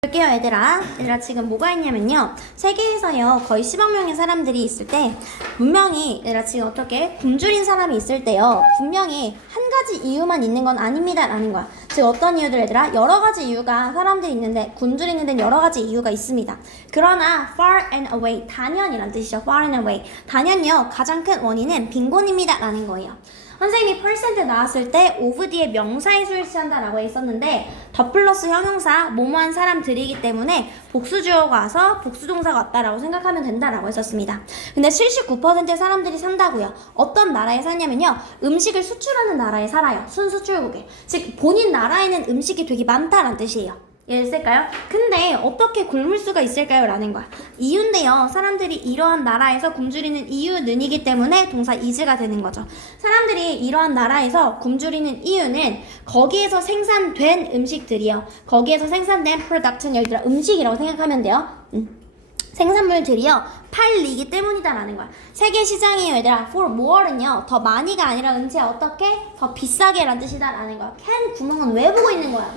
볼게요 얘들아 지금 뭐가 있냐면요 세계에서요 거의 10억 명의 사람들이 있을 때 분명히 얘들아 지금 어떻게 굶주린 사람이 있을 때요 분명히 한 가지 이유만 있는 건 아닙니다 라는 거야. 즉 어떤 이유들 얘들아 여러 가지 이유가 사람들이 있는데 굶주리는 데는 여러 가지 이유가 있습니다. 그러나 far and away 단연이란 뜻이죠. far and away 단연요 가장 큰 원인은 빈곤입니다 라는 거예요. 선생님이 퍼센트 나왔을 때 of 뒤에 명사의 수를 취한다 라고 했었는데 더 플러스 형용사 뭐뭐한 사람들이기 때문에 복수주어가 와서 복수동사가 왔다라고 생각하면 된다라고 했었습니다. 근데 79%의 사람들이 산다고요. 어떤 나라에 사냐면요 음식을 수출하는 나라에 살아요. 순수출국에. 즉 본인 나라에는 음식이 되게 많다라는 뜻이에요. 이해됐을까요? 근데 어떻게 굶을 수가 있을까요? 라는 거야. 이유인데요. 사람들이 이러한 나라에서 굶주리는 이유는이기 때문에 동사 is가 되는 거죠. 사람들이 이러한 나라에서 굶주리는 이유는 거기에서 생산된 음식들이요. 거기에서 생산된 product는 예를 들어 음식이라고 생각하면 돼요. 생산물들이요. 팔리기 때문이다 라는 거야. 세계 시장이에요 얘들아. for more는요. 더 많이가 아니라 은채 어떻게? 더 비싸게 라는 뜻이다 라는 거야. can 구멍은 왜 보고 있는 거야?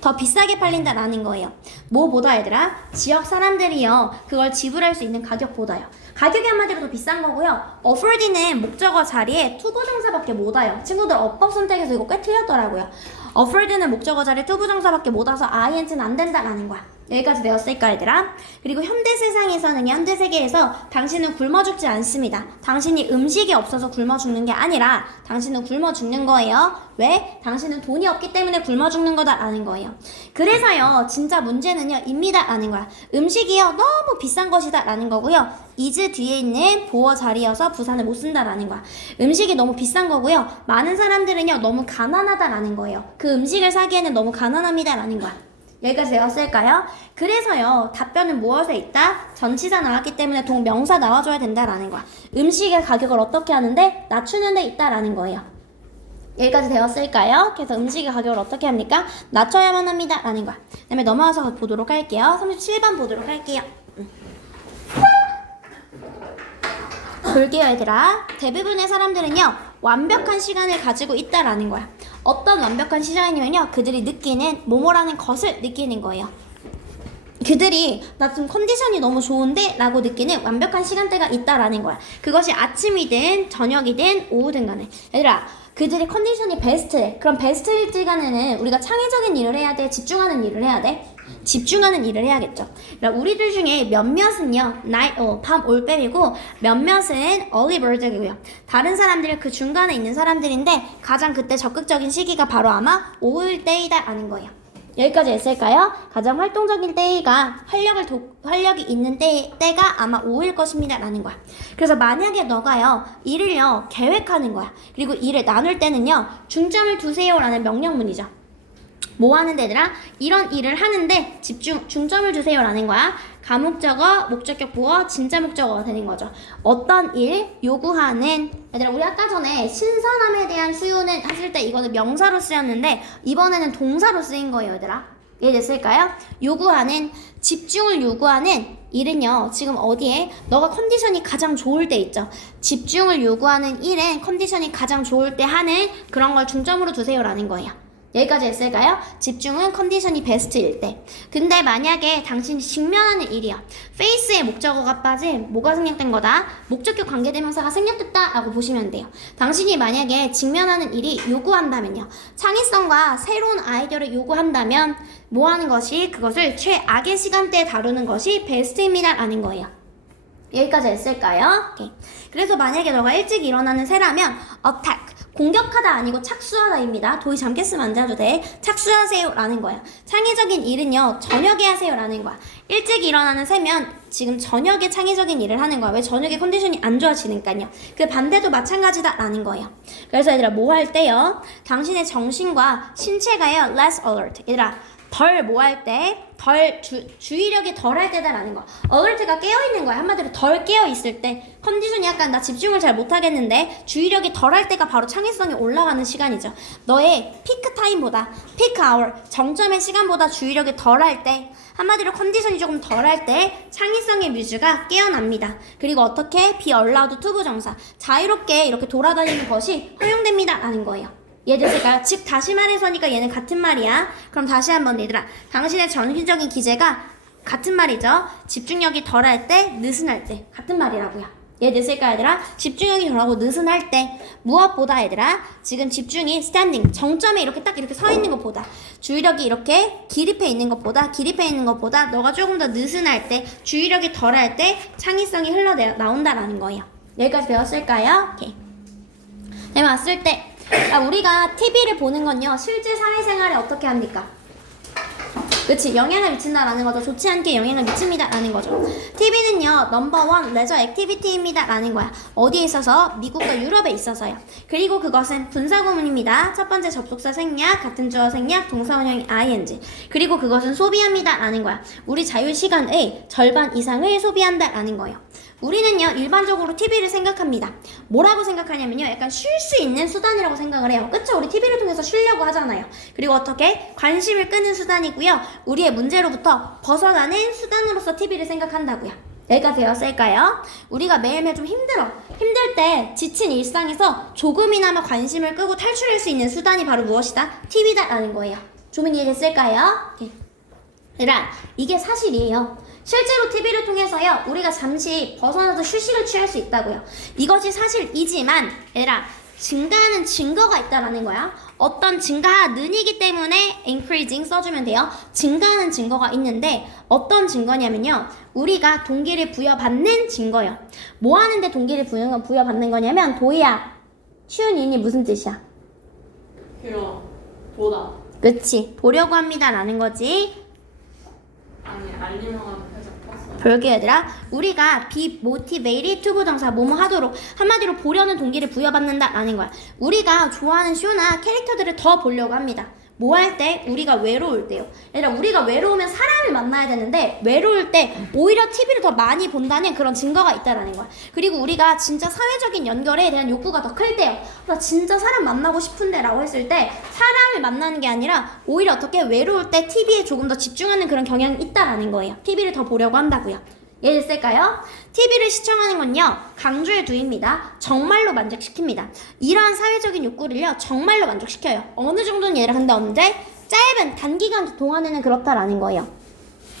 더 비싸게 팔린다라는 거예요. 뭐보다 얘들아? 지역 사람들이요. 그걸 지불할 수 있는 가격보다요. 가격이 한마디로 더 비싼 거고요. afford는 목적어 자리에 투부정사밖에 못 와요. 친구들 어법 선택에서 이거 꽤 틀렸더라고요. afford는 목적어 자리에 투부정사밖에 못 와서 ing는 안 된다라는 거야. 여기까지 배웠을까 얘들아? 그리고 현대 세상에서는 현대 세계에서 당신은 굶어 죽지 않습니다. 당신이 음식이 없어서 굶어 죽는 게 아니라 당신은 굶어 죽는 거예요. 왜? 당신은 돈이 없기 때문에 굶어 죽는 거다라는 거예요. 그래서요 진짜 문제는요 입니다 라는 거야. 음식이요 너무 비싼 것이다 라는 거고요. is 뒤에 있는 보어 자리여서 부사는 못 쓴다라는 거야. 음식이 너무 비싼 거고요. 많은 사람들은요 너무 가난하다라는 거예요. 그 음식을 사기에는 너무 가난합니다 라는 거야. 여기까지 배웠을까요? 그래서요 답변은 무엇에 있다? 전치사 나왔기 때문에 동명사 나와줘야 된다라는 거야. 음식의 가격을 어떻게 하는데? 낮추는 데 있다라는 거예요. 여기까지 배웠을까요? 그래서 음식의 가격을 어떻게 합니까? 낮춰야만 합니다 라는 거야. 그 다음에 넘어가서 보도록 할게요. 37번 보도록 할게요. 볼게요 얘들아. 대부분의 사람들은요 완벽한 시간을 가지고 있다라는 거야. 어떤 완벽한 시간이면요 그들이 느끼는 뭐뭐라는 것을 느끼는 거예요. 그들이 나 지금 컨디션이 너무 좋은데 라고 느끼는 완벽한 시간대가 있다라는 거야. 그것이 아침이든 저녁이든 오후든 간에 얘들아 그들의 컨디션이 베스트래. 그럼 베스트일 시간에는 우리가 창의적인 일을 해야 돼? 집중하는 일을 해야 돼? 집중하는 일을 해야겠죠. 그러니까 우리들 중에 몇몇은요 밤 올빼미고 몇몇은 early bird이고요. 다른 사람들은 그 중간에 있는 사람들인데 가장 그때 적극적인 시기가 바로 아마 오후일 때이다 라는 거예요. 여기까지 했을까요? 가장 활동적인 때가 활력이 있는 때가 아마 오후일 것입니다 라는 거야. 그래서 만약에 너가요 일을요 계획하는 거야. 그리고 일을 나눌 때는요 중점을 두세요 라는 명령문이죠. 뭐 하는데 얘들아? 이런 일을 하는데 중점을 주세요 라는 거야. 가목적어, 목적격 보어, 진짜 목적어가 되는 거죠. 어떤 일, 요구하는 얘들아 우리 아까 전에 신선함에 대한 수요는 했을 때 이거는 명사로 쓰였는데 이번에는 동사로 쓰인 거예요 얘들아. 이해됐을까요? 요구하는, 집중을 요구하는 일은요 지금 어디에? 너가 컨디션이 가장 좋을 때 있죠. 집중을 요구하는 일은 컨디션이 가장 좋을 때 하는 그런 걸 중점으로 두세요 라는 거예요. 여기까지 했을까요? 집중은 컨디션이 베스트일 때. 근데 만약에 당신이 직면하는 일이야. face에 목적어가 빠진 뭐가 생략된 거다? 목적격 관계대명사가 생략됐다 라고 보시면 돼요. 당신이 만약에 직면하는 일이 요구한다면요. 창의성과 새로운 아이디어를 요구한다면 뭐 하는 것이? 그것을 최악의 시간대에 다루는 것이 베스트입니다 라는 거예요. 여기까지 했을까요? 오케이. 그래서 만약에 너가 일찍 일어나는 새라면 attack 공격하다 아니고 착수하다입니다. 도희 잠깐 쓰면 안 돼도 돼. 착수하세요 라는 거야. 창의적인 일은요 저녁에 하세요 라는 거야. 일찍 일어나는 새면 지금 저녁에 창의적인 일을 하는 거야. 왜? 저녁에 컨디션이 안 좋아지니까요. 그 반대도 마찬가지다 라는 거예요. 그래서 얘들아 뭐 할 때요? 당신의 정신과 신체가요 less alert. 얘들아 덜 뭐 할 때? 덜 주의력이 덜 할 때다라는 거. alert가 깨어있는 거야. 한마디로 덜 깨어있을 때 컨디션이 약간 나 집중을 잘 못하겠는데 주의력이 덜 할 때가 바로 창의성이 올라가는 시간이죠. 너의 피크 타임보다 피크 아워 정점의 시간보다 주의력이 덜 할 때 한마디로 컨디션이 조금 덜 할 때 창의성의 뮤즈가 깨어납니다. 그리고 어떻게? be allowed to 부정사 자유롭게 이렇게 돌아다니는 것이 허용됩니다 라는 거예요. 이해됐을까요? 즉 다시 말해서니까 얘는 같은 말이야. 그럼 다시 한번 얘들아, 당신의 정신적인 기제가 같은 말이죠. 집중력이 덜할 때, 느슨할 때 같은 말이라고요. 이해됐을까 얘들아? 집중력이 덜하고 느슨할 때 무엇보다 얘들아, 지금 집중이 standing 정점에 이렇게 딱 이렇게 서 있는 것보다, 주의력이 이렇게 기립해 있는 것보다 너가 조금 더 느슨할 때, 주의력이 덜할 때 창의성이 흘러나온다라는 거예요. 여기까지 배웠을까요? 오케이. 네, 왔을 때 우리가 TV를 보는 건요, 실제 사회생활에 어떻게 합니까? 그치, 영향을 미친다라는 거죠. 좋지 않게 영향을 미칩니다라는 거죠. TV는요, 넘버1 레저 액티비티입니다라는 거야. 어디에 있어서? 미국과 유럽에 있어서요. 그리고 그것은 분사구문입니다. 첫 번째 접속사 생략, 같은 주어 생략, 동사원형이 ing. 그리고 그것은 소비합니다라는 거야. 우리 자유시간의 절반 이상을 소비한다라는 거예요. 우리는요, 일반적으로 TV를 생각합니다. 뭐라고 생각하냐면요, 약간 쉴 수 있는 수단이라고 생각을 해요. 그쵸? 우리 TV를 통해서 쉬려고 하잖아요. 그리고 어떻게? 관심을 끄는 수단이고요. 우리의 문제로부터 벗어나는 수단으로서 TV를 생각한다고요. 여기까지 되었을까요? 우리가 매일매일 좀 힘들 때 지친 일상에서 조금이나마 관심을 끄고 탈출할 수 있는 수단이 바로 무엇이다? TV다라는 거예요. 조금 이해됐을까요? 얘들아, 이게 사실이에요. 실제로 TV를 통해서요, 우리가 잠시 벗어나서 휴식을 취할 수 있다고요. 이것이 사실이지만 얘들아, 증가하는 증거가 있다라는 거야. 어떤 증가는이기 때문에 increasing 써주면 돼요. 증가하는 증거가 있는데 어떤 증거냐면요, 우리가 동기를 부여받는 증거요. 뭐 하는데 동기를 부여받는 거냐면, 도희야, 쉬운 인이 무슨 뜻이야? 보다. 그치, 보려고 합니다라는 거지. 아니, 알림어가 살짝 컸어. 볼게 얘들아, 우리가 be motivated to 부정사 뭐뭐 하도록, 한마디로 보려는 동기를 부여받는다 라는 거야. 우리가 좋아하는 쇼나 캐릭터들을 더 보려고 합니다. 뭐 할 때? 우리가 외로울 때요. 얘들아, 우리가 외로우면 사람을 만나야 되는데 외로울 때 오히려 TV를 더 많이 본다는 그런 증거가 있다라는 거야. 그리고 우리가 진짜 사회적인 연결에 대한 욕구가 더 클 때요, 나 진짜 사람 만나고 싶은데 라고 했을 때 사람을 만나는 게 아니라 오히려 어떻게, 외로울 때 TV에 조금 더 집중하는 그런 경향이 있다라는 거예요. TV를 더 보려고 한다고요. 이해됐을까요? TV를 시청하는 건요, 강조의 두입니다. 정말로 만족시킵니다. 이러한 사회적인 욕구를요, 정말로 만족시켜요. 어느 정도는 얘들아, 근데 언제? 짧은 단기간 동안에는 그렇다라는 거예요.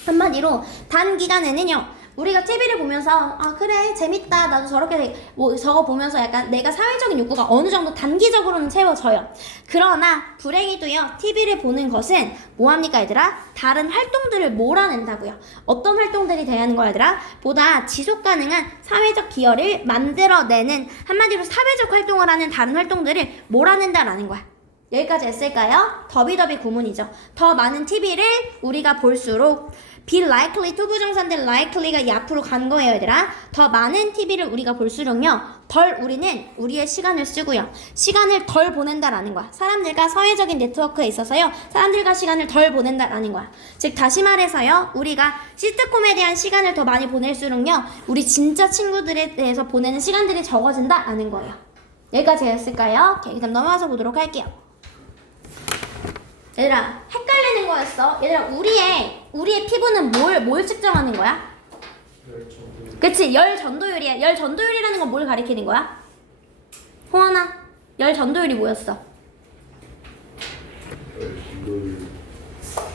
한마디로 단기간에는요, 우리가 TV를 보면서 아 그래 재밌다, 나도 저렇게 뭐 저거 보면서 약간 내가 사회적인 욕구가 어느 정도 단기적으로는 채워져요. 그러나 불행히도요, TV를 보는 것은 뭐합니까 얘들아? 다른 활동들을 몰아낸다고요. 어떤 활동들이 돼야 하는 거야 얘들아? 보다 지속 가능한 사회적 기여를 만들어내는, 한마디로 사회적 활동을 하는 다른 활동들을 몰아낸다라는 거야. 여기까지 했을까요? 더비더비 구문이죠. 더 많은 TV를 우리가 볼수록, be likely to 부정사인데 likely가 이 앞으로 간 거예요 얘들아. 더 많은 TV를 우리가 볼수록요, 덜 우리는 우리의 시간을 쓰고요, 시간을 덜 보낸다라는 거야. 사람들과 사회적인 네트워크에 있어서요, 사람들과 시간을 덜 보낸다라는 거야. 즉 다시 말해서요, 우리가 시트콤에 대한 시간을 더 많이 보낼수록요, 우리 진짜 친구들에 대해서 보내는 시간들이 적어진다라는 거예요. 여기까지 했을까요? 오케이, 그다음 넘어가서 보도록 할게요. 얘들아, 헷갈리는 거였어. 얘들아, 우리의 피부는 뭘 측정하는 거야? 그치, 열 전도율이야. 열 전도율이라는 건 뭘 가리키는 거야? 홍원아, 열 전도율이 뭐였어?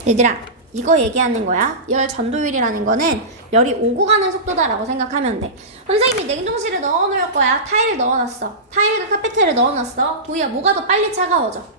얘들아, 이거 얘기하는 거야. 열 전도율이라는 거는 열이 오고 가는 속도다라고 생각하면 돼. 선생님이 냉동실에 넣어놓을 거야. 타일을 넣어놨어. 타일과 카페트를 넣어놨어. 도희야, 뭐가 더 빨리 차가워져?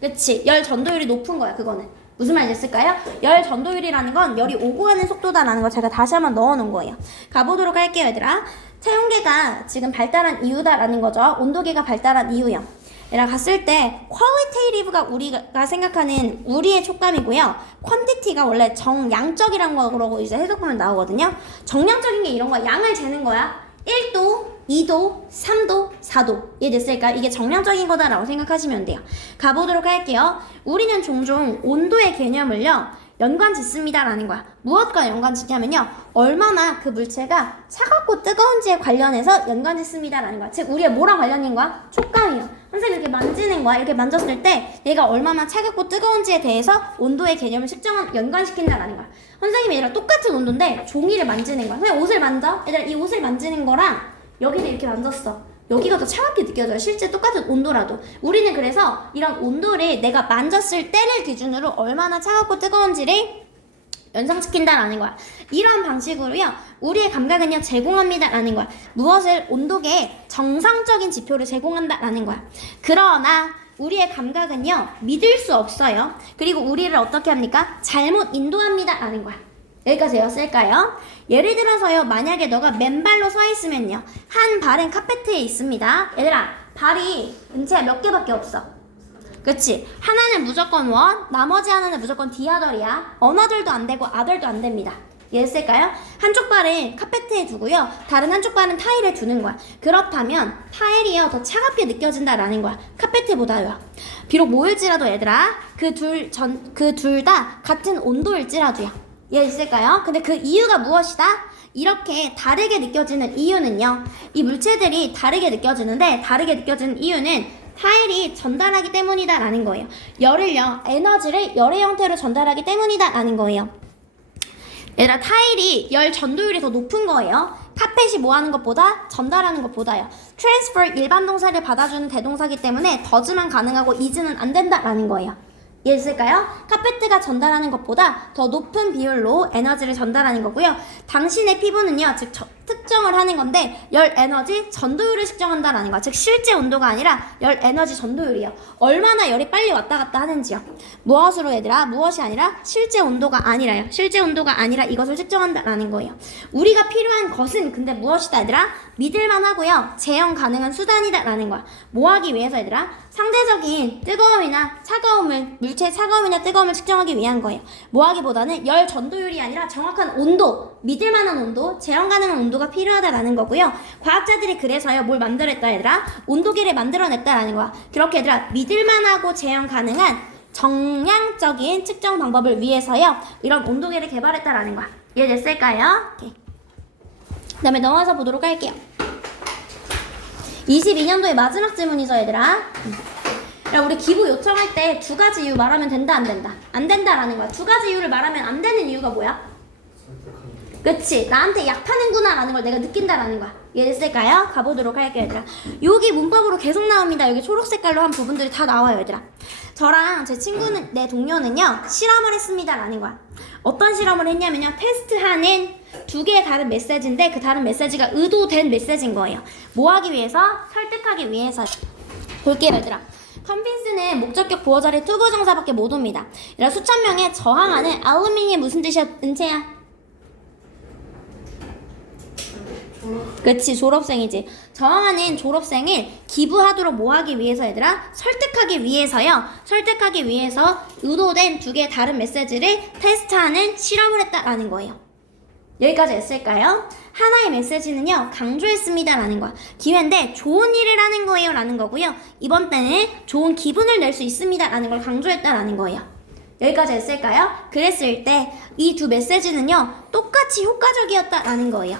그치, 열 전도율이 높은 거야. 그거는 무슨 말인지 있을까요? 열 전도율이라는 건 열이 오고 가는 속도다라는 걸 제가 다시 한번 넣어놓은 거예요. 가보도록 할게요 얘들아. 체온계가 지금 발달한 이유다라는 거죠. 온도계가 발달한 이유요. 얘들아, 갔을 때 qualitative가 우리가 생각하는 우리의 촉감이고요, quantity가 원래 정량적이란 거라고 이제 해석하면 나오거든요. 정량적인 게 이런 거야. 양을 재는 거야. 1도, 2도, 3도, 4도. 이해됐을까요? 이게 정량적인 거다라고 생각하시면 돼요. 가보도록 할게요. 우리는 종종 온도의 개념을요, 연관 짓습니다라는 거야. 무엇과 연관 짓냐면요, 얼마나 그 물체가 차갑고 뜨거운지에 관련해서 연관 짓습니다라는 거야. 즉 우리의 뭐랑 관련인 거야? 촉감이요. 선생님 이렇게 만지는 거야. 이렇게 만졌을 때 얘가 얼마나 차갑고 뜨거운지에 대해서 온도의 개념을 연관시킨다라는 거야. 선생님이 얘랑 똑같은 온도인데 종이를 만지는 거야. 선생님 옷을 만져? 얘들아, 이 옷을 만지는 거랑 여기를 이렇게 만졌어. 여기가 더 차갑게 느껴져요. 실제 똑같은 온도라도. 우리는 그래서 이런 온도를 내가 만졌을 때를 기준으로 얼마나 차갑고 뜨거운지를 연상시킨다라는 거야. 이런 방식으로요, 우리의 감각은요, 제공합니다라는 거야. 무엇을 온도계의 정상적인 지표를 제공한다라는 거야. 그러나 우리의 감각은요, 믿을 수 없어요. 그리고 우리를 어떻게 합니까? 잘못 인도합니다라는 거야. 여기까지 외웠을까요? 예를 들어서요, 만약에 너가 맨발로 서 있으면요, 한 발은 카페트에 있습니다. 얘들아, 발이 은채야 몇 개밖에 없어. 그치? 하나는 무조건 원, 나머지 하나는 무조건 디아덜이야. 어나들도 안 되고 아덜도 안 됩니다. 이해했을까요? 한쪽 발을 카페트에 두고요, 다른 한쪽 발은 타일에 두는 거야. 그렇다면 타일이요, 더 차갑게 느껴진다라는 거야. 카페트보다요. 비록 모일지라도 얘들아, 그 둘 다 같은 온도일지라도요. 이해했을까요? 근데 그 이유가 무엇이다? 이렇게 다르게 느껴지는 이유는요, 이 물체들이 다르게 느껴지는데, 다르게 느껴지는 이유는 타일이 전달하기 때문이다 라는 거예요. 열을요, 에너지를 열의 형태로 전달하기 때문이다 라는 거예요. 얘들아, 타일이 열 전도율이 더 높은 거예요. 카펫이 뭐 하는 것보다? 전달하는 것보다요. transfer 일반 동사를 받아주는 대동사기 때문에 더즈만 가능하고 is는 안 된다라는 거예요. 이해했을까요? 카페트가 전달하는 것보다 더 높은 비율로 에너지를 전달하는 거고요. 당신의 피부는요, 즉 특정을 하는 건데 열 에너지 전도율을 측정한다라는 거야. 즉 실제 온도가 아니라 열 에너지 전도율이요. 얼마나 열이 빨리 왔다 갔다 하는지요. 무엇으로 얘들아? 무엇이 아니라 실제 온도가 아니라요. 실제 온도가 아니라 이것을 측정한다라는 거예요. 우리가 필요한 것은 근데 무엇이다 얘들아? 믿을만 하고요, 재현 가능한 수단이다라는 거야. 뭐 하기 위해서 얘들아? 상대적인 뜨거움이나 차가움을, 물체의 차가움이나 뜨거움을 측정하기 위한 거예요. 뭐 하기보다는 열 전도율이 아니라 정확한 온도, 믿을만한 온도, 재현 가능한 온도가 필요하다라는 거고요. 과학자들이 그래서요, 뭘 만들었다 얘들아? 온도계를 만들어냈다라는 거야. 그렇게 얘들아, 믿을만하고 재현 가능한 정량적인 측정 방법을 위해서요, 이런 온도계를 개발했다라는 거야. 이해됐을까요? 오케이. 그 다음에 넘어가서 보도록 할게요. 22년도의 마지막 질문이죠 얘들아. 야, 우리 기부 요청할 때 두 가지 이유 말하면 된다 안 된다? 안 된다라는 거야. 두 가지 이유를 말하면 안 되는 이유가 뭐야? 그치, 나한테 약 파는구나 라는 걸 내가 느낀다라는 거야. 이해됐을까요? 가보도록 할게요 얘들아. 여기 문법으로 계속 나옵니다. 여기 초록 색깔로 한 부분들이 다 나와요 얘들아. 저랑 제 친구는, 내 동료는요, 실험을 했습니다 라는 거야. 어떤 실험을 했냐면요, 테스트하는 두 개의 다른 메시지인데 그 다른 메시지가 의도된 메시지인 거예요. 뭐 하기 위해서? 설득하기 위해서. 볼게요 얘들아. 컨빈스는 목적격 보어자리 투부정사밖에 못 옵니다. 이런 수천 명에 저항하는 알루미니이 무슨 뜻이야 은채야? 그치, 졸업생이지. 저항하는 졸업생을 기부하도록 뭐 하기 위해서 얘들아? 설득하기 위해서요. 설득하기 위해서 의도된 두 개의 다른 메시지를 테스트하는 실험을 했다라는 거예요. 여기까지 했을까요? 하나의 메시지는요, 강조했습니다 라는 거야. 기회인데 좋은 일을 하는 거예요 라는 거고요. 이번 때는 좋은 기분을 낼 수 있습니다 라는 걸 강조했다라는 거예요. 여기까지 했을까요? 그랬을 때 이 두 메시지는요, 똑같이 효과적이었다라는 거예요.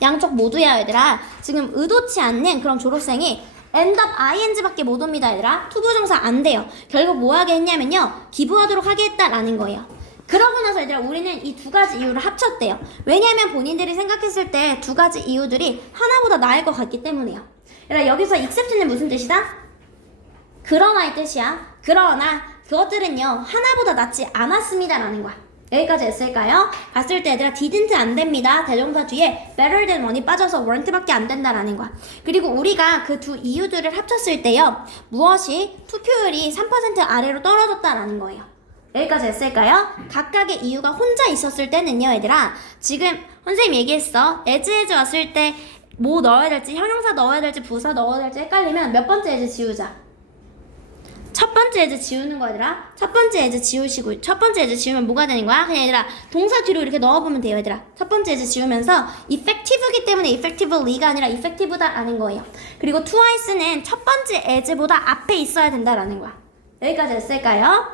양쪽 모두야 얘들아. 지금 의도치 않는 그런 졸업생이 end up ing밖에 못 옵니다 얘들아. 투부정사 안 돼요. 결국 뭐 하게 했냐면요, 기부하도록 하게 했다라는 거예요. 그러고 나서 얘들아, 우리는 이 두 가지 이유를 합쳤대요. 왜냐면 본인들이 생각했을 때 두 가지 이유들이 하나보다 나을 것 같기 때문이에요. 얘들아, 여기서 except는 무슨 뜻이다? 그러나의 뜻이야. 그러나 그것들은요, 하나보다 낫지 않았습니다 라는 거야. 여기까지 했을까요? 봤을 때 얘들아, didn't 안 됩니다. 대동사 뒤에 better than one이 빠져서 weren't밖에 안 된다라는 거야. 그리고 우리가 그 두 이유들을 합쳤을 때요, 무엇이 투표율이 3% 아래로 떨어졌다라는 거예요. 여기까지 했을까요? 각각의 이유가 혼자 있었을 때는요 얘들아, 지금 선생님 얘기했어. as 왔을 때 뭐 넣어야 될지, 형용사 넣어야 될지, 부사 넣어야 될지 헷갈리면 몇 번째 as 지우자? 첫 번째 as 지우는 거 얘들아. 첫 번째 as 지우시고, 첫 번째 as 지우면 뭐가 되는 거야? 그냥 얘들아, 동사 뒤로 이렇게 넣어보면 돼요 얘들아. 첫 번째 as 지우면서 effective이기 때문에 effectively가 아니라 effective다라는 거예요. 그리고 twice는 첫 번째 as보다 앞에 있어야 된다라는 거야. 여기까지 했을까요?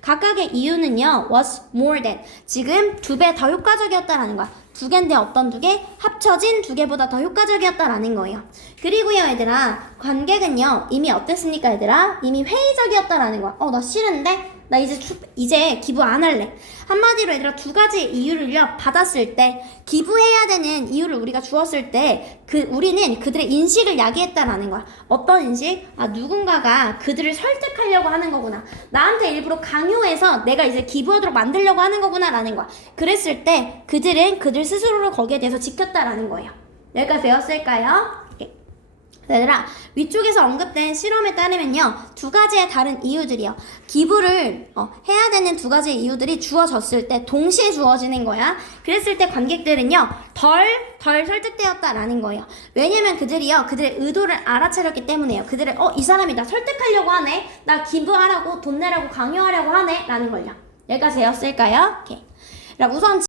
각각의 이유는요, was more than, 지금 2배 더 효과적이었다라는 거야. 두 개인데 어떤 두 개? 합쳐진 두 개보다 더 효과적이었다라는 거예요. 그리고요 얘들아, 관객은요 이미 어땠습니까 얘들아? 이미 회의적이었다라는 거야. 나 싫은데? 나 이제 기부 안 할래. 한마디로 얘들아 두 가지 이유를요 받았을 때 기부해야 되는 이유를 우리가 주었을 때 우리는 그들의 인식을 야기했다라는 거야. 어떤 인식? 누군가가 그들을 설득하려고 하는 거구나. 나한테 일부러 강요해서 내가 이제 기부하도록 만들려고 하는 거구나 라는 거야. 그랬을 때 그들은 그들 스스로를 거기에 대해서 지켰다라는 거예요. 여기까지 되었을까요? 얘들아, 위쪽에서 언급된 실험에 따르면요 두 가지의 다른 이유들이요 기부를 해야 되는 두 가지의 이유들이 주어졌을 때 동시에 주어지는 거야. 그랬을 때 관객들은요 덜 설득되었다라는 거예요. 왜냐면 그들이요 그들의 의도를 알아차렸기 때문에요. 그들은 이 사람이 나 설득하려고 하네, 나 기부하라고 돈 내라고 강요하려고 하네 라는 걸요. 여기까지 되었을까요? 오케이. 우선